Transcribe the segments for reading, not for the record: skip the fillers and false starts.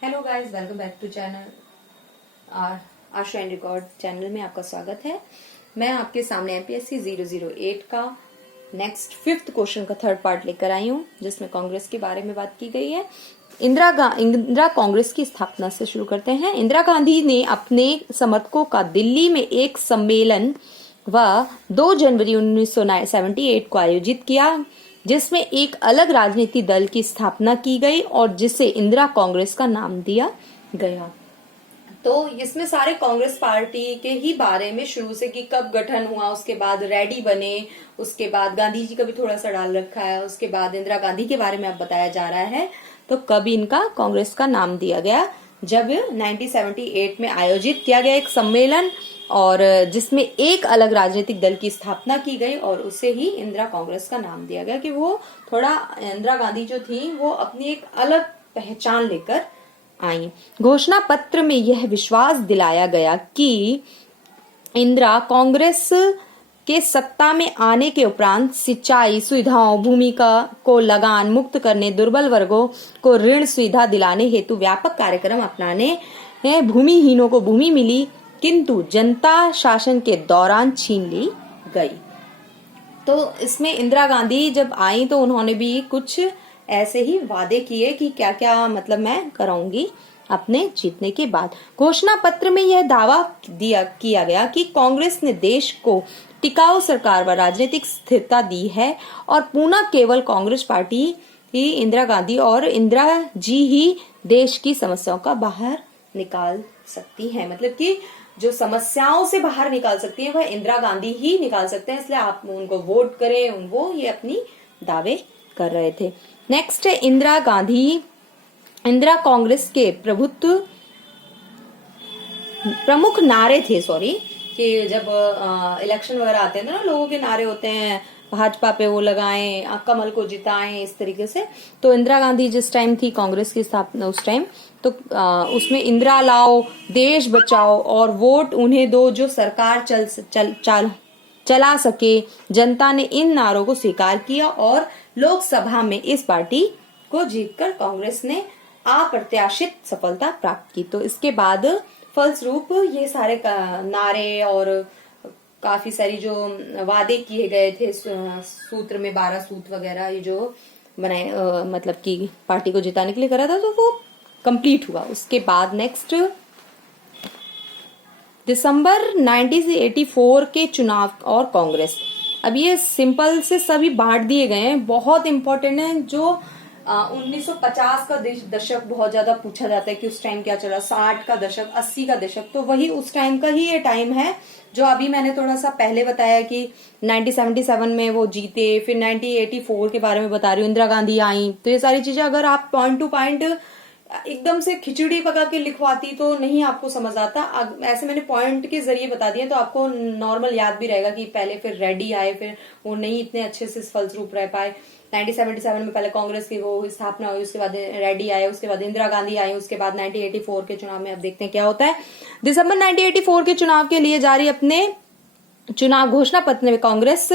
Hello guys, welcome back to channel Asha and record channel में आपका स्वागत है। मैं आपके सामने एमपीएससी 008 का नेक्स्ट 5th क्वेश्चन का थर्ड पार्ट लेकर आई हूँ, जिसमें कांग्रेस के बारे में बात की गई है। इंदिरा कांग्रेस की स्थापना से शुरू करते हैं। इंदिरा गांधी ने अपने समर्थकों का दिल्ली में एक सम्मेलन व 2 जनवरी 1978 को आयोजित किया, जिसमें एक अलग राजनीतिक दल की स्थापना की गई और जिसे इंदिरा कांग्रेस का नाम दिया गया। तो इसमें सारे कांग्रेस पार्टी के ही बारे में शुरू से कि कब गठन हुआ, उसके बाद रेडी बने, उसके बाद गांधी जी का भी थोड़ा सा डाल रखा है, उसके बाद इंदिरा गांधी के बारे में अब बताया जा रहा है। तो कब इनका कांग्रेस का नाम दिया गया, जब 1978 में आयोजित किया गया एक सम्मेलन और जिसमें एक अलग राजनीतिक दल की स्थापना की गई और उसे ही इंदिरा कांग्रेस का नाम दिया गया कि वो थोड़ा इंदिरा गांधी जो थी वो अपनी एक अलग पहचान लेकर आई। घोषणा पत्र में यह विश्वास दिलाया गया कि इंदिरा कांग्रेस के सत्ता में आने के उपरांत सिंचाई सुविधाओं, भूमिका को लगान मुक्त करने, दुर्बल वर्गों को ऋण सुविधा दिलाने हेतु व्यापक कार्यक्रम अपनाने, भूमिहीनों को भूमि मिली किंतु जनता शासन के दौरान छीन ली गई। तो इसमें इंदिरा गांधी जब आई तो उन्होंने भी कुछ ऐसे ही वादे किए कि क्या क्या मतलब मैं कराऊंगी अपने जीतने के बाद। घोषणा पत्र में यह दावा किया गया कि कांग्रेस ने देश को टिकाऊ सरकार व राजनीतिक स्थिरता दी है और पुनः केवल कांग्रेस पार्टी ही इंदिरा गांधी और इंदिरा जी ही देश की समस्याओं का बाहर निकाल सकती है। मतलब कि जो समस्याओं से बाहर निकाल सकती है वह इंदिरा गांधी ही निकाल सकते हैं, इसलिए आप उनको वोट करें। वो ये अपनी दावे कर रहे थे। नेक्स्ट है इंदिरा कांग्रेस के प्रमुख नारे थे कि जब इलेक्शन वगैरह आते हैं ना, लोगों के नारे होते हैं भाजपा पे वो लगाएं, कमल को जिताएं, इस तरीके से। तो इंदिरा गांधी जिस टाइम थी कांग्रेस की स्थापना उस टाइम, तो उसमें इंदिरा लाओ, देश बचाओ और वोट उन्हें दो जो सरकार चला सके। जनता ने इन नारों को स्वीकार किया और लोकसभा में इस पार्टी को जीतकर कांग्रेस ने अप्रत्याशित सफलता प्राप्त की। तो इसके बाद फलस्वरूप ये सारे नारे और काफी सारी जो वादे किए गए थे सूत्र में 12 सूत्र वगैरह ये जो बनाए मतलब कि पार्टी को जिताने के लिए करा था, तो वो कंप्लीट हुआ। उसके बाद नेक्स्ट दिसंबर 1984 के चुनाव और कांग्रेस। अब ये सिंपल से सभी बांट दिए गए हैं, बहुत इंपॉर्टेंट है। जो 1950 का दशक बहुत ज्यादा पूछा जाता है कि उस टाइम क्या चला, 60 का दशक, 80 का दशक, तो वही उस टाइम का ही ये टाइम है जो अभी मैंने थोड़ा सा पहले बताया कि 1977 में वो जीते। फिर 1984 के बारे में बता रही हूँ, इंदिरा गांधी आई। तो ये सारी चीजें अगर आप पॉइंट टू पॉइंट एकदम से खिचड़ी पका के लिखवाती तो नहीं आपको समझ आता। ऐसे मैंने पॉइंट के जरिए बता दिए तो आपको नॉर्मल याद भी रहेगा कि पहले फिर रेड्डी आए, फिर वो नहीं इतने अच्छे से फलस्वरूप रह पाए। 1977 में पहले कांग्रेस की वो स्थापना हुई, उसके बाद रेड्डी आए, उसके बाद इंदिरा गांधी आई, उसके बाद 1984 के चुनाव में अब देखते हैं क्या होता है। दिसंबर 1984 के चुनाव के लिए जारी अपने चुनाव घोषणा पत्र में कांग्रेस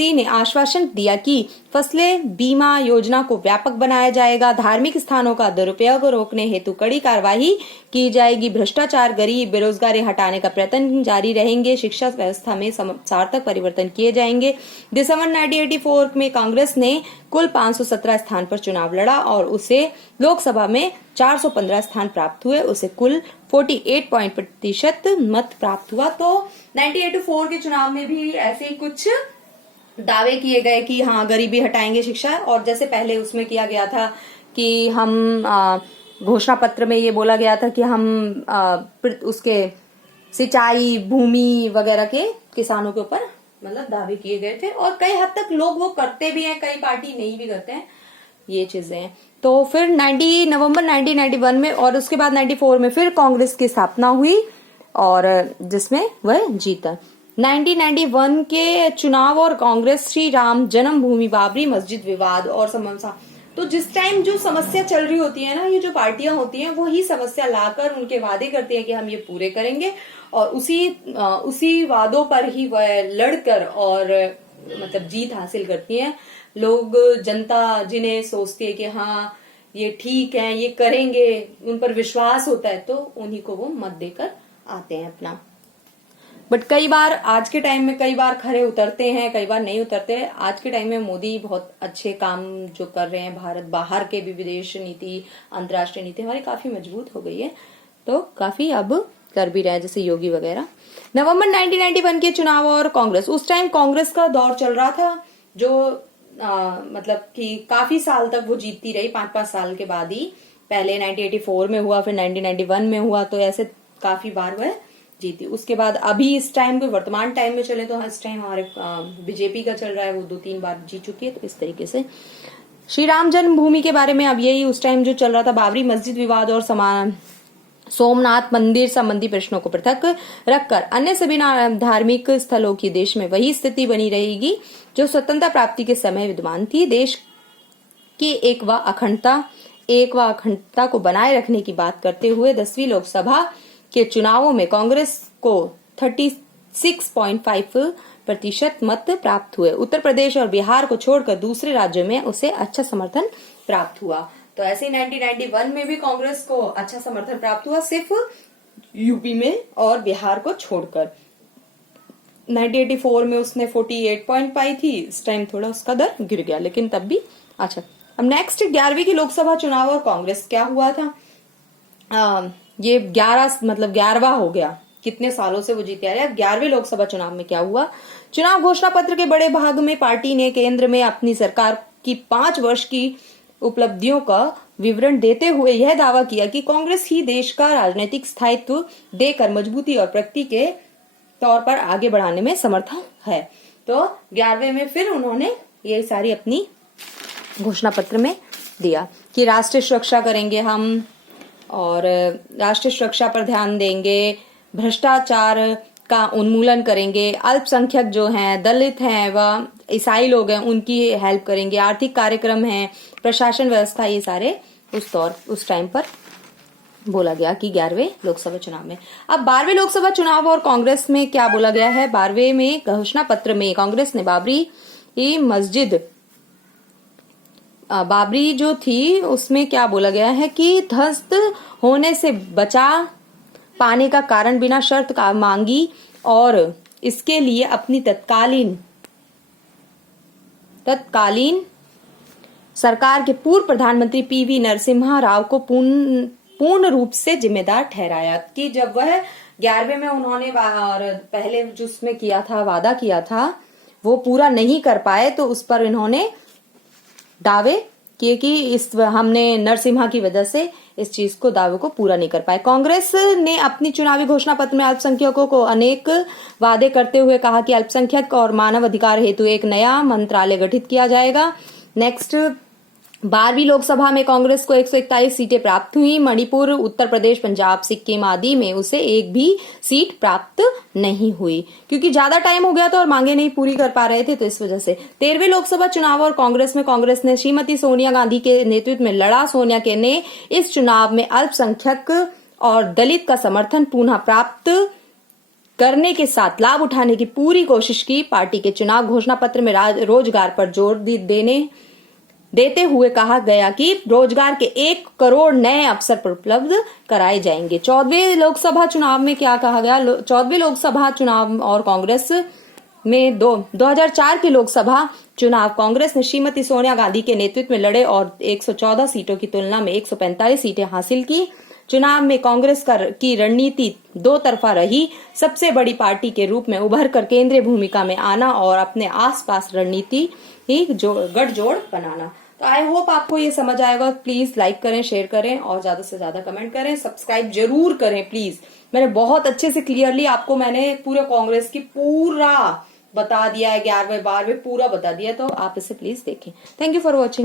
ने आश्वासन दिया कि फसलें बीमा योजना को व्यापक बनाया जाएगा, धार्मिक स्थानों का दुरुपयोग रोकने हेतु कड़ी कार्रवाई की जाएगी, भ्रष्टाचार, गरीब, बेरोजगारी हटाने का प्रयत्न जारी रहेंगे, शिक्षा व्यवस्था में सार्थक परिवर्तन किए जाएंगे। दिसंबर 1984 में कांग्रेस ने कुल 517 स्थान पर चुनाव लड़ा और उसे लोकसभा में 415 स्थान प्राप्त हुए, उसे कुल 48% मत प्राप्त हुआ। तो 1984 के चुनाव में भी ऐसे ही कुछ दावे किए गए कि हाँ गरीबी हटाएंगे, शिक्षा, और जैसे पहले उसमें किया गया था कि हम घोषणा पत्र में ये बोला गया था कि हम उसके सिंचाई, भूमि वगैरह के किसानों के ऊपर मतलब दावे किए गए थे और कई हद तक लोग वो करते भी हैं, कई पार्टी नहीं भी करते हैं, ये चीजें हैं। तो फिर नवंबर 1991 में और उसके बाद 94 में फिर कांग्रेस की स्थापना हुई और जिसमें वह जीता। 1991 के चुनाव और कांग्रेस श्री राम जन्मभूमि, बाबरी मस्जिद विवाद और समस्या। तो जिस टाइम जो समस्या चल रही होती है ना, ये जो पार्टियां होती हैं वो ही समस्या लाकर उनके वादे करती हैं कि हम ये पूरे करेंगे और उसी वादों पर ही वह लड़कर और मतलब जीत हासिल करती हैं। लोग, जनता जिन्हें सोचती है कि हाँ ये ठीक है, ये करेंगे, उन पर विश्वास होता है, तो उन्हीं को वो मत देकर आते हैं अपना। बट कई बार आज के टाइम में कई बार खरे उतरते हैं, कई बार नहीं उतरते हैं। आज के टाइम में मोदी बहुत अच्छे काम जो कर रहे हैं, भारत बाहर के भी विदेश नीति, अंतर्राष्ट्रीय नीति हमारी काफी मजबूत हो गई है, तो काफी अब कर भी रहे हैं, जैसे योगी वगैरह। नवंबर 1991 के चुनाव और कांग्रेस, उस टाइम कांग्रेस का दौर चल रहा था, जो मतलब कि काफी साल तक वो जीतती रही, 5-5 साल के बाद ही, पहले 1984 में हुआ, फिर 1991 में हुआ, तो ऐसे काफी बार वह जीती। उसके बाद अभी इस टाइम को वर्तमान टाइम में चले तो इस टाइम हमारे बीजेपी का चल रहा है, वो 2-3 बार जीत चुकी है। तो इस तरीके से श्री राम जन्मभूमि के बारे में अब यही उस टाइम जो चल रहा था, बाबरी मस्जिद विवाद और सोमनाथ मंदिर संबंधी प्रश्नों को पृथक रखकर अन्य सभी धार्मिक स्थलों की देश में वही स्थिति बनी रहेगी जो स्वतंत्रता प्राप्ति के समय विद्यमान थी। देश की एक व अखंडता को बनाए रखने की बात करते हुए 10वीं लोकसभा के चुनावों में कांग्रेस को 36.5% मत प्राप्त हुए। उत्तर प्रदेश और बिहार को छोड़कर दूसरे राज्यों में उसे अच्छा समर्थन प्राप्त हुआ। तो ऐसे 1991 में भी कांग्रेस को अच्छा समर्थन प्राप्त हुआ, सिर्फ यूपी में और बिहार को छोड़कर। 1984 में उसने 48 पॉइंट पाई थी, इस टाइम थोड़ा उसका दर गिर गया, लेकिन तब भी अच्छा। अब नेक्स्ट 11वीं की लोकसभा चुनाव और कांग्रेस क्या हुआ था। ये 11वां हो गया, कितने सालों से वो जीते आ रहे हैं। 11वें लोकसभा चुनाव में क्या हुआ, चुनाव घोषणा पत्र के बड़े भाग में पार्टी ने केंद्र में अपनी सरकार की 5 वर्ष की उपलब्धियों का विवरण देते हुए यह दावा किया कि कांग्रेस ही देश का राजनीतिक स्थायित्व देकर मजबूती और प्रगति के तौर पर आगे बढ़ाने में समर्थ है। तो 11वें में फिर उन्होंने ये सारी अपनी घोषणा पत्र में दिया कि राष्ट्रीय सुरक्षा करेंगे हम, और राष्ट्रीय सुरक्षा पर ध्यान देंगे, भ्रष्टाचार का उन्मूलन करेंगे, अल्पसंख्यक जो हैं, दलित हैं व ईसाई लोग हैं, उनकी हेल्प करेंगे, आर्थिक कार्यक्रम हैं, प्रशासन व्यवस्था, ये सारे उस टाइम पर बोला गया कि 11वें लोकसभा चुनाव में। अब 12वें लोकसभा चुनाव और कांग्रेस में क्या बोला गया है। 12वें में घोषणा पत्र में कांग्रेस ने बाबरी जो थी उसमें क्या बोला गया है कि ध्वस्त होने से बचा पाने का कारण बिना शर्त का मांगी और इसके लिए अपनी तत्कालीन सरकार के पूर्व प्रधानमंत्री पीवी नरसिम्हा राव को पूर्ण रूप से जिम्मेदार ठहराया कि जब वह 11वें में उन्होंने और पहले जो उसमें किया था, वादा किया था, वो पूरा नहीं कर पाए, तो उस पर इन्होंने दावे किए कि हमने नरसिम्हा की वजह से इस चीज को दावे को पूरा नहीं कर पाए। कांग्रेस ने अपनी चुनावी घोषणा पत्र में अल्पसंख्यकों को अनेक वादे करते हुए कहा कि अल्पसंख्यक और मानव अधिकार हेतु एक नया मंत्रालय गठित किया जाएगा। नेक्स्ट 12वीं लोकसभा में कांग्रेस को 141 सीटें प्राप्त हुई। मणिपुर, उत्तर प्रदेश, पंजाब, सिक्किम आदि में उसे एक भी सीट प्राप्त नहीं हुई क्योंकि ज्यादा टाइम हो गया था और मांगे नहीं पूरी कर पा रहे थे, तो इस वजह से। 13वें लोकसभा चुनाव और कांग्रेस में कांग्रेस ने श्रीमती सोनिया गांधी के नेतृत्व में लड़ा। सोनिया के ने इस चुनाव में अल्पसंख्यक और दलित का समर्थन पुनः प्राप्त करने के साथ लाभ उठाने की पूरी कोशिश की। पार्टी के चुनाव घोषणा पत्र में रोजगार पर जोर देते हुए कहा गया कि रोजगार के 1 करोड़ नए अवसर पर उपलब्ध कराए जाएंगे। 14वें लोकसभा चुनाव में क्या कहा गया। 14वें लोकसभा चुनाव और कांग्रेस में 2004 के लोकसभा चुनाव कांग्रेस ने श्रीमती सोनिया गांधी के नेतृत्व में लड़े और 114 सीटों की तुलना में 145 सीटें हासिल की। चुनाव में कांग्रेस की रणनीति 2 तरफा रही। सबसे बड़ी पार्टी के रूप में उभर कर केंद्रीय भूमिका में आना और अपने आसपास रणनीति गठजोड़ बनाना। तो आई होप आपको ये समझ आएगा। प्लीज लाइक करें, शेयर करें और ज्यादा से ज्यादा कमेंट करें, सब्सक्राइब जरूर करें प्लीज। मैंने बहुत अच्छे से क्लियरली आपको मैंने पूरे कांग्रेस की पूरा बता दिया है, 11वें 12वें पूरा बता दिया, तो आप इसे प्लीज देखें। Thank you for watching.